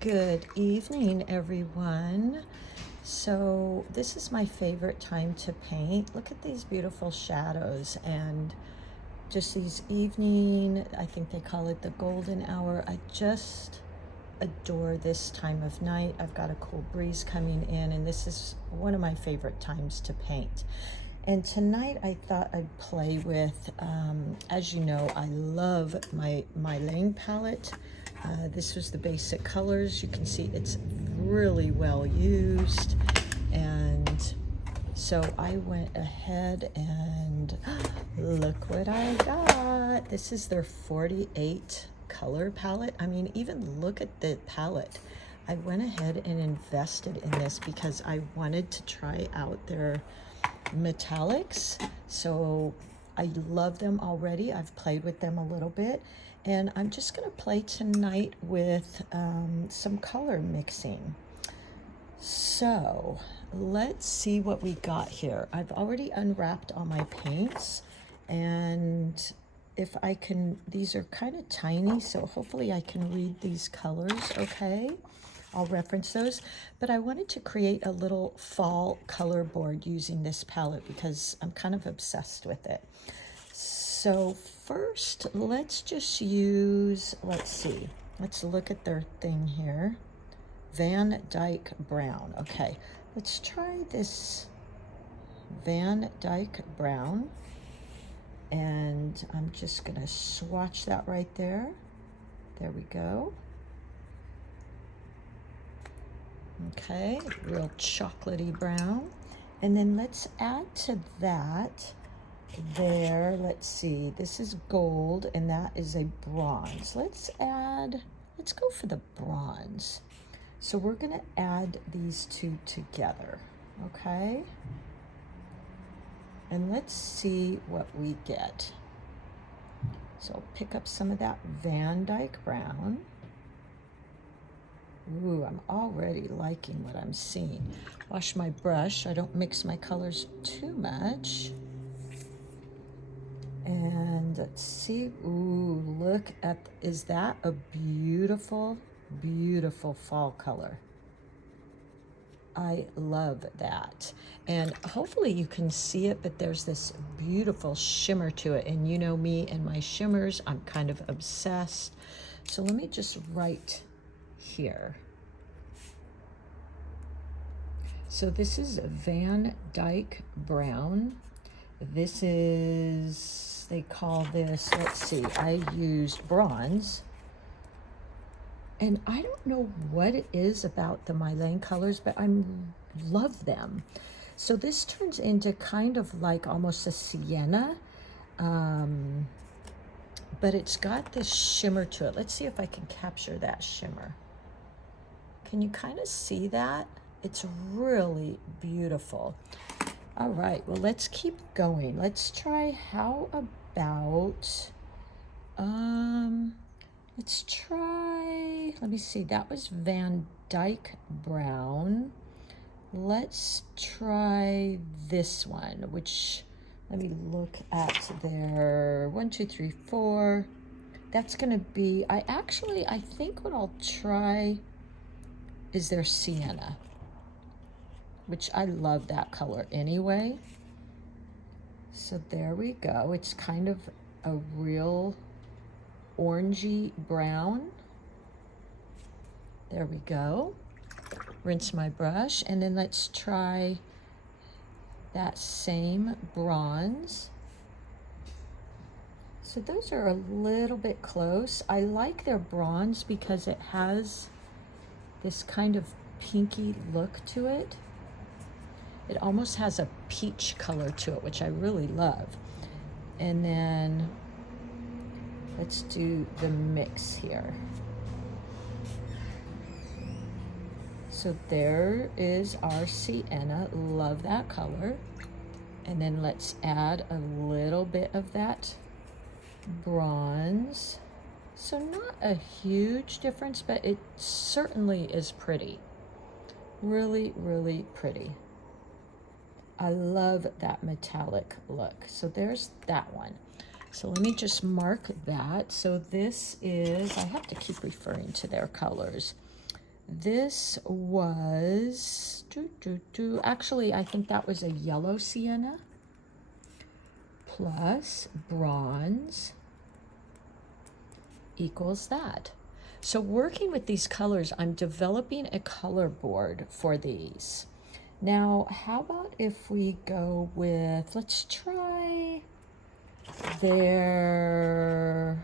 Good evening, everyone. So this is my favorite time to paint. Look at these beautiful shadows and just these evening, I think they call it the golden hour. I just adore this time of night. I've got a cool breeze coming in, and this is one of my favorite times to paint. And tonight I thought I'd play with, as you know, I love my MeiLiang palette. This was the basic colors. You can see it's really well used. And so I went ahead and look what I got. This is their 48 color palette. I mean, even look at the palette. I went ahead and invested in this because I wanted to try out their metallics. So I love them already. I've played with them a little bit, and I'm just going to play tonight with some color mixing. So let's see what we got here. I've already unwrapped all my paints, and if I can, these are kind of tiny, so hopefully I can read these colors okay. I'll reference those, but I wanted to create a little fall color board using this palette because I'm kind of obsessed with it. So first, let's just use, let's see, let's look at their thing here. Dyke Brown. Okay, let's try this Dyke Brown, and I'm just gonna swatch that right there. There we go. Okay, real chocolatey brown. And then let's add to that there, let's see, this is gold and that is a bronze. Let's go for the bronze. So we're gonna add these two together, okay? And let's see what we get. So I'll pick up some of that Dyke Brown. Ooh, I'm already liking what I'm seeing. Wash my brush. I don't mix my colors too much. And let's see. Ooh, look at, is that a beautiful, beautiful fall color? I love that. And hopefully you can see it, but there's this beautiful shimmer to it. And you know me and my shimmers, I'm kind of obsessed. So let me just write here. So this is Dyke Brown. This is, they call this, let's see, I used bronze. And I don't know what it is about the MeiLiang colors, but I love them. So this turns into kind of like almost a sienna, but it's got this shimmer to it. Let's see if I can capture that shimmer. Can you kind of see that? It's really beautiful. All right, well, let's keep going. Let's try, how about, let's try, let me see, that was Dyke Brown. Let's try this one, which, let me look at their 1, 2, 3, 4. That's gonna be, I think what I'll try is their Sienna, which I love that color anyway. So there we go. It's kind of a real orangey brown. There we go. Rinse my brush, and then let's try that same bronze. So those are a little bit close. I like their bronze because it has this kind of pinky look to it. It almost has a peach color to it, which I really love. And then let's do the mix here. So there is our Sienna, love that color. And then let's add a little bit of that bronze. So not a huge difference, but it certainly is pretty. Really, really pretty. I love that metallic look. So there's that one. So let me just mark that. So this is, I have to keep referring to their colors. this was, actually, I think that was a yellow sienna plus bronze equals that. So working with these colors, I'm developing a color board for these. Now, how about if we go with, let's try their,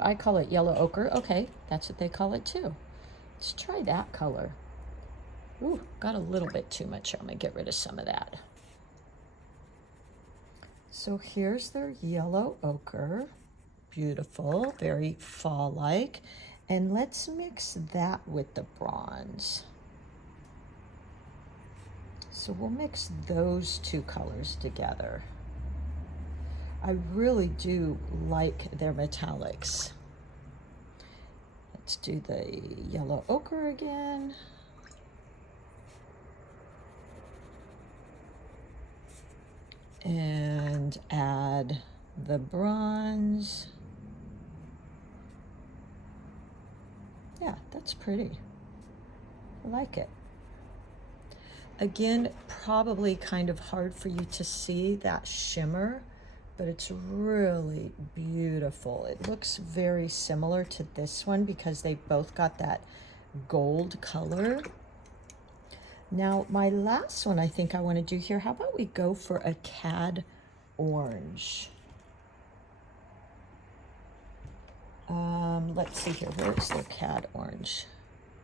I call it yellow ochre. Okay, that's what they call it too. Let's try that color. Ooh, got a little bit too much. I'm gonna get rid of some of that. So here's their yellow ochre. Beautiful, very fall-like. And let's mix that with the bronze. So we'll mix those two colors together. I really do like their metallics. Let's do the yellow ochre again. And add the bronze. Yeah, that's pretty. I like it. Again, probably kind of hard for you to see that shimmer, but it's really beautiful. It looks very similar to this one because they both got that gold color. Now, my last one I think I want to do here, how about we go for a cad orange? Let's see here, where is their cad orange?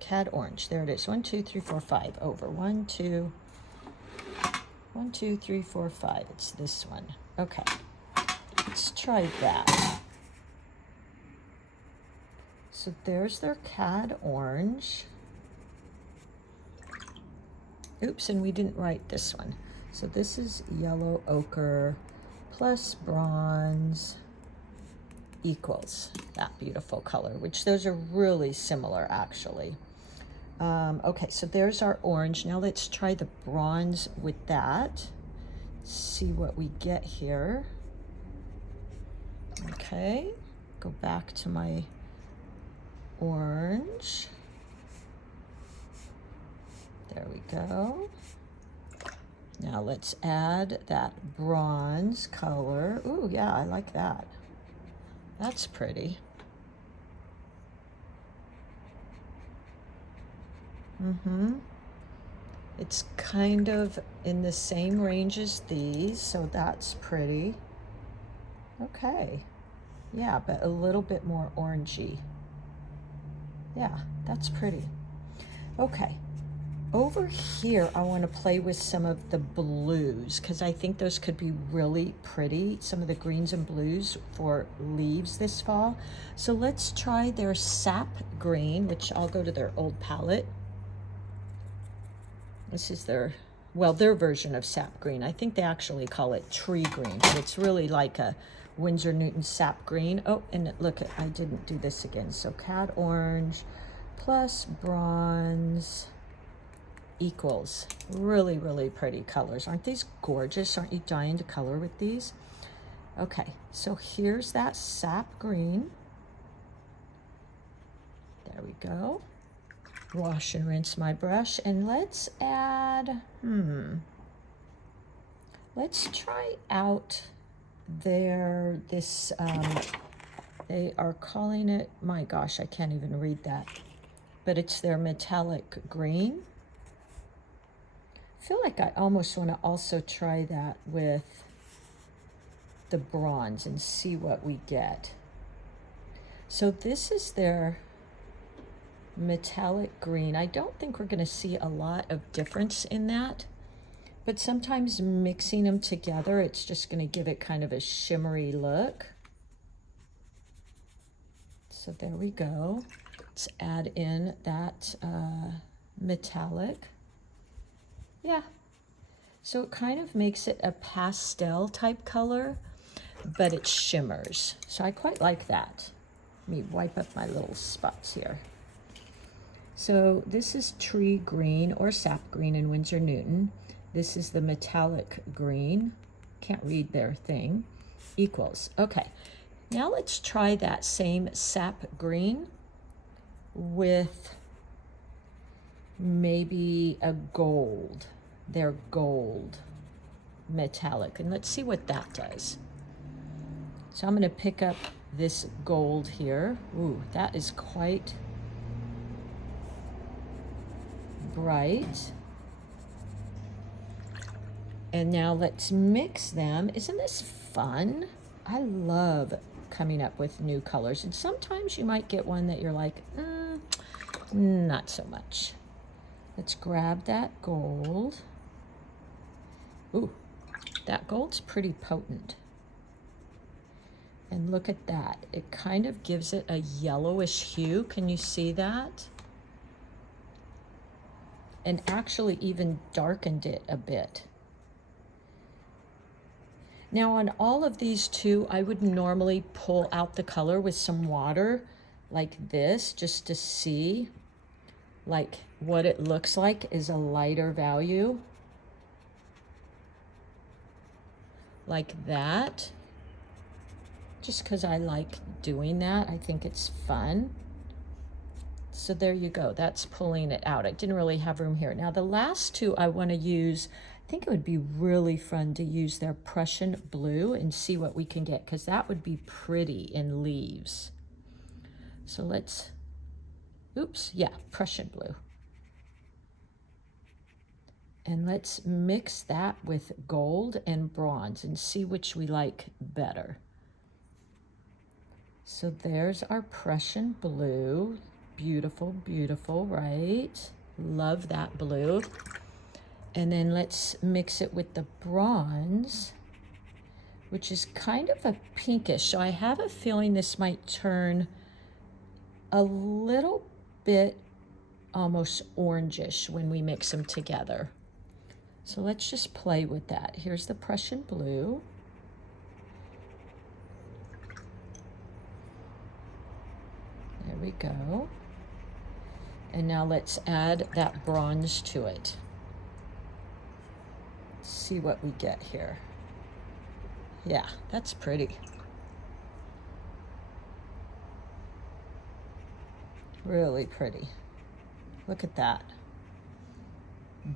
Cad orange, there it is. 1, 2, 3, 4, 5 over. 1, 2, 3, 4, 5. It's this one. Okay, let's try that. So there's their cad orange. Oops, and we didn't write this one. So this is yellow ochre plus bronze equals that beautiful color, which those are really similar actually. Okay, so there's our orange. Now let's try the bronze with that. See what we get here. Okay, go back to my orange. There we go. Now let's add that bronze color. Ooh, yeah, I like that. That's pretty. It's kind of in the same range as these, so that's pretty. Okay. Yeah, but a little bit more orangey. Yeah, that's pretty. Okay. Over here, I want to play with some of the blues because I think those could be really pretty. Some of the greens and blues for leaves this fall. So let's try their sap green, which I'll go to their old palette. This is their, well, their version of sap green. I think they actually call it tree green, but it's really like a Winsor Newton sap green. Oh, and look, I didn't do this again. So cad orange plus bronze equals really, really pretty colors. Aren't these gorgeous? Aren't you dying to color with these? Okay, so here's that sap green. There we go. Wash and rinse my brush, and let's add, let's try out their, this, they are calling it, my gosh, I can't even read that, but it's their metallic green. I feel like I almost want to also try that with the bronze and see what we get. So this is their metallic green. I don't think we're going to see a lot of difference in that, but sometimes mixing them together, it's just going to give it kind of a shimmery look. So there we go. Let's add in that metallic. Yeah, so it kind of makes it a pastel type color, but it shimmers. So I quite like that. Let me wipe up my little spots here. So this is tree green or sap green in Winsor Newton. This is the metallic green. Can't read their thing. Equals. Okay, now let's try that same sap green with maybe a gold. They're gold metallic. And let's see what that does. So I'm going to pick up this gold here. Ooh, that is quite bright. And now let's mix them. Isn't this fun? I love coming up with new colors. And sometimes you might get one that you're like, not so much. Let's grab that gold. Ooh, that gold's pretty potent. And look at that. It kind of gives it a yellowish hue. Can you see that? And actually even darkened it a bit. Now on all of these too, I would normally pull out the color with some water like this, just to see like what it looks like is a lighter value. Like that. Just because I like doing that. I think it's fun. So there you go. That's pulling it out. I didn't really have room here. Now the last two I want to use, I think it would be really fun to use their Prussian blue and see what we can get, because that would be pretty in leaves. So let's, oops, yeah, Prussian blue. And let's mix that with gold and bronze and see which we like better. So there's our Prussian blue. Beautiful, beautiful, right? Love that blue. And then let's mix it with the bronze, which is kind of a pinkish. So I have a feeling this might turn a little bit almost orangish when we mix them together. So let's just play with that. Here's the Prussian blue. There we go. And now let's add that bronze to it. See what we get here. Yeah, that's pretty. Really pretty. Look at that.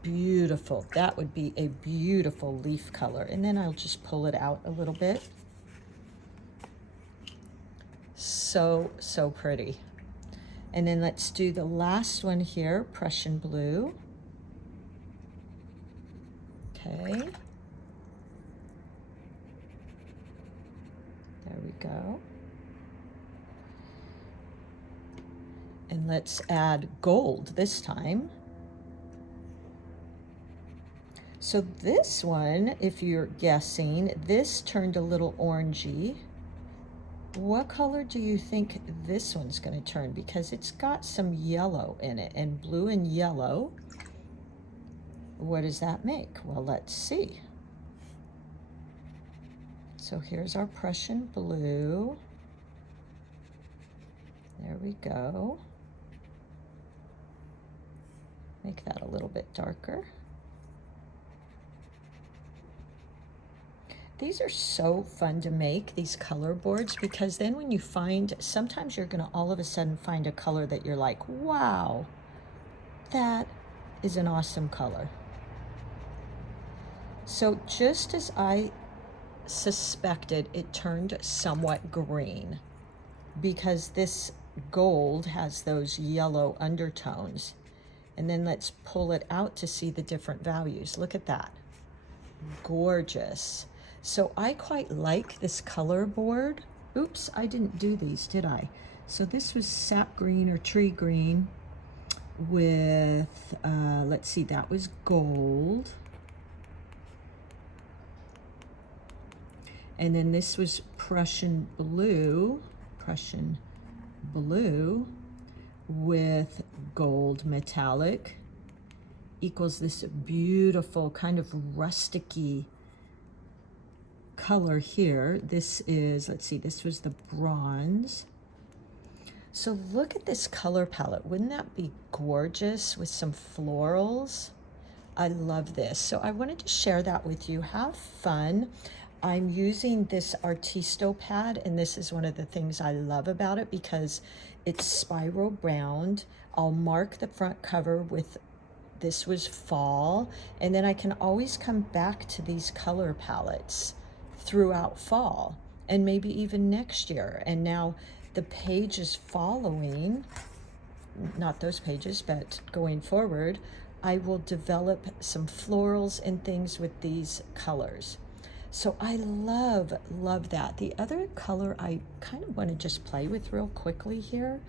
Beautiful. That would be a beautiful leaf color. And then I'll just pull it out a little bit. So, so pretty. And then let's do the last one here, Prussian blue. Okay. There we go. And let's add gold this time. So this one, if you're guessing, this turned a little orangey. What color do you think this one's going to turn? Because it's got some yellow in it, and blue and yellow. What does that make? Well, let's see. So here's our Prussian blue. There we go. Make that a little bit darker. These are so fun to make, these color boards, because then when you find, sometimes you're gonna all of a sudden find a color that you're like, wow, that is an awesome color. So just as I suspected, it turned somewhat green because this gold has those yellow undertones. And then let's pull it out to see the different values. Look at that, gorgeous. So I quite like this color board. Oops, I didn't do these, did I? So this was sap green or tree green with, let's see, that was gold. And then this was Prussian blue with gold metallic, equals this beautiful kind of rusticy color here. This is, let's see, this was the bronze. So look at this color palette. Wouldn't that be gorgeous with some florals? I love this. So I wanted to share that with you. Have fun. I'm using this Artisto pad, and this is one of the things I love about it because it's spiral bound. I'll mark the front cover with this was fall, and then I can always come back to these color palettes throughout fall and maybe even next year. And now the pages following, not those pages, but going forward, I will develop some florals and things with these colors. So I love that. The other color I kind of want to just play with real quickly here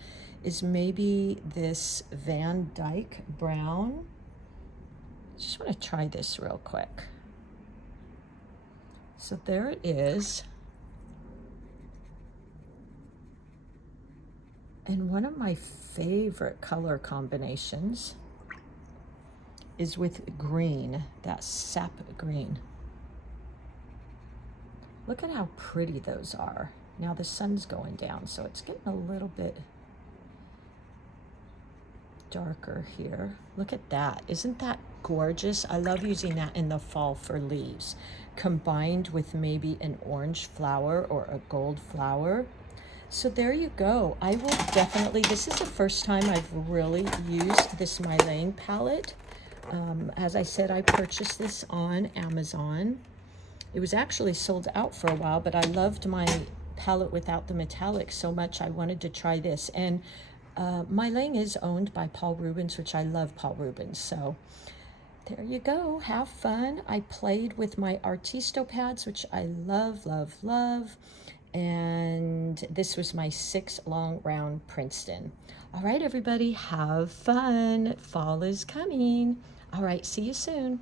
is maybe this Van Dyke Brown. Just want to try this real quick. So there it is. And one of my favorite color combinations is with green, that sap green. Look at how pretty those are. Now the sun's going down, so it's getting a little bit darker here. Look at that. Isn't that gorgeous? I love using that in the fall for leaves, combined with maybe an orange flower or a gold flower. So there you go. I will definitely, this is the first time I've really used this MeiLiang palette. As I said, I purchased this on Amazon. It was actually sold out for a while, but I loved my palette without the metallic so much I wanted to try this. And MeiLiang is owned by Paul Rubens, which I love Paul Rubens. So there you go. Have fun. I played with my Artisto pads, which I love, love, love. And this was my 6 long round Princeton. All right, everybody, have fun. Fall is coming. All right, see you soon.